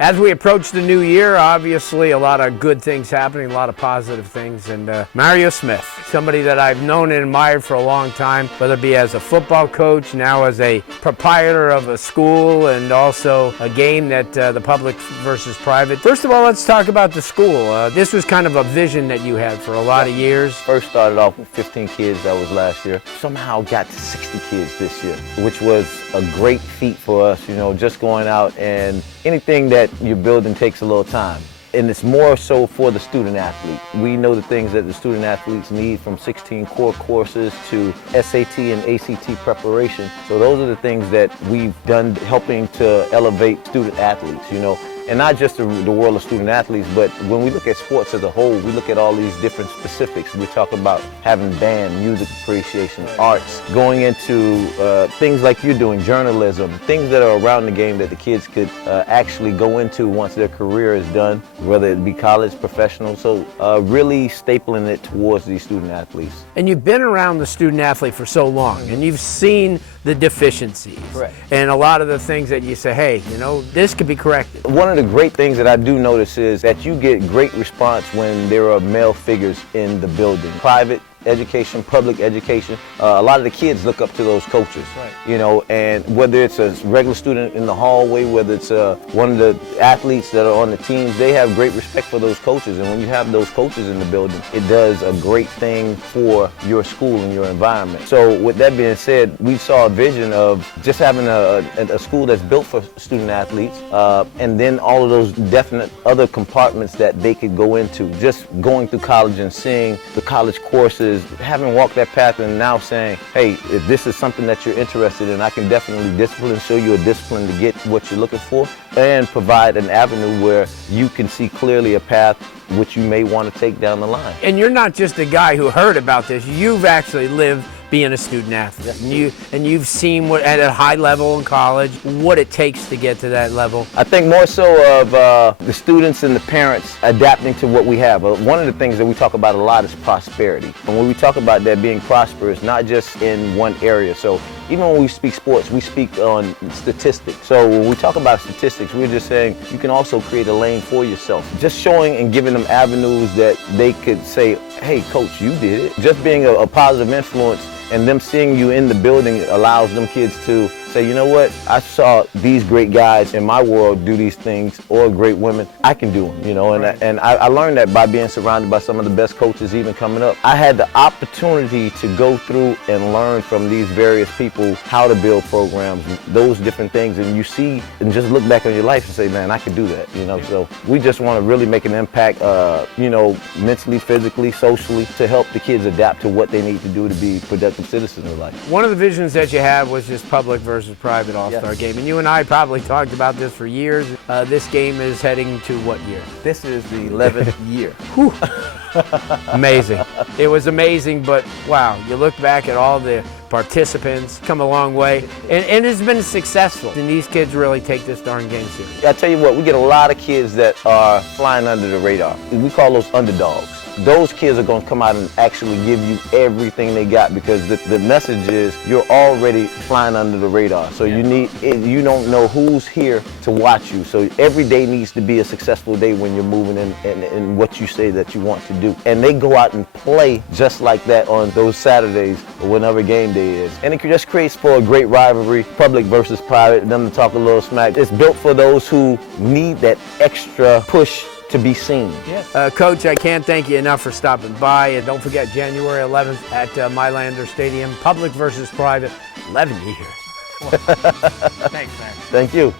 As we approach the new year, obviously a lot of good things happening, a lot of positive things. And Mario Smith, somebody that I've known and admired for a long time, whether it be as a football coach, now as a proprietor of a school, and also a game that the public versus private. First of all, let's talk about the school. This was kind of a vision that you had for a lot of years. First started off with 15 kids, that was last year. Somehow got to 60 kids this year, which was a great feat for us, just going out, and anything that you're building takes a little time. And it's more so for the student athlete. We know the things that the student athletes need, from 16 core courses to SAT and ACT preparation. So those are the things that we've done helping to elevate student athletes, And not just the world of student athletes, but when we look at sports as a whole, we look at all these different specifics. We talk about having band, music appreciation, arts, going into things like you're doing, journalism, things that are around the game that the kids could actually go into once their career is done, whether it be college, professional. So really stapling it towards these student athletes. And you've been around the student athlete for so long, and you've seen the deficiencies. Correct. And a lot of the things that you say, hey, this could be corrected. One of the great things that I do notice is that you get great response when there are male figures in the building. Private education, public education, a lot of the kids look up to those coaches, right. And whether it's a regular student in the hallway, whether it's one of the athletes that are on the teams, they have great respect for those coaches. And when you have those coaches in the building, it does a great thing for your school and your environment. So with that being said, we saw a vision of just having a school that's built for student athletes, and then all of those definite other compartments that they could go into, just going through college and seeing the college courses, having walked that path and now saying, hey, if this is something that you're interested in, I can definitely discipline, show you a discipline to get what you're looking for, and provide an avenue where you can see clearly a path which you may want to take down the line. And you're not just a guy who heard about this, you've actually lived being a student athlete. Yes. And you've seen what at a high level in college, what it takes to get to that level. I think more so of the students and the parents adapting to what we have. One of the things that we talk about a lot is prosperity. And when we talk about that being prosperous, not just in one area. So even when we speak sports, we speak on statistics. So when we talk about statistics, we're just saying you can also create a lane for yourself. Just showing and giving them avenues that they could say, hey, coach, you did it. Just being a positive influence, and them seeing you in the building allows them kids to say, you know what, I saw these great guys in my world do these things, or great women, I can do them, Right. And I learned that by being surrounded by some of the best coaches even coming up. I had the opportunity to go through and learn from these various people how to build programs, those different things, and you see and just look back on your life and say, man, I can do that, So we just want to really make an impact, mentally, physically, socially, to help the kids adapt to what they need to do to be productive citizens of life. One of the visions that you have was this public versus private all-star Yes. game, and you and I probably talked about this for years. This game is heading to what year? This is the 11th year. Whew. Amazing. It was amazing, but wow, you look back at all the participants, come a long way, and it's been successful. And these kids really take this darn game serious. I tell you what, we get a lot of kids that are flying under the radar. We call those underdogs. Those kids are going to come out and actually give you everything they got, because the message is you're already flying under the radar. So you don't know who's here to watch you. So every day needs to be a successful day when you're moving in what you say that you want to do. And they go out and play just like that on those Saturdays or whenever game day is. And it just creates for a great rivalry, public versus private, them to talk a little smack. It's built for those who need that extra push to be seen. Yes. Coach, I can't thank you enough for stopping by. And don't forget, January 11th at Mylander Stadium, public versus private, 11 years. Thanks, man. Thank you.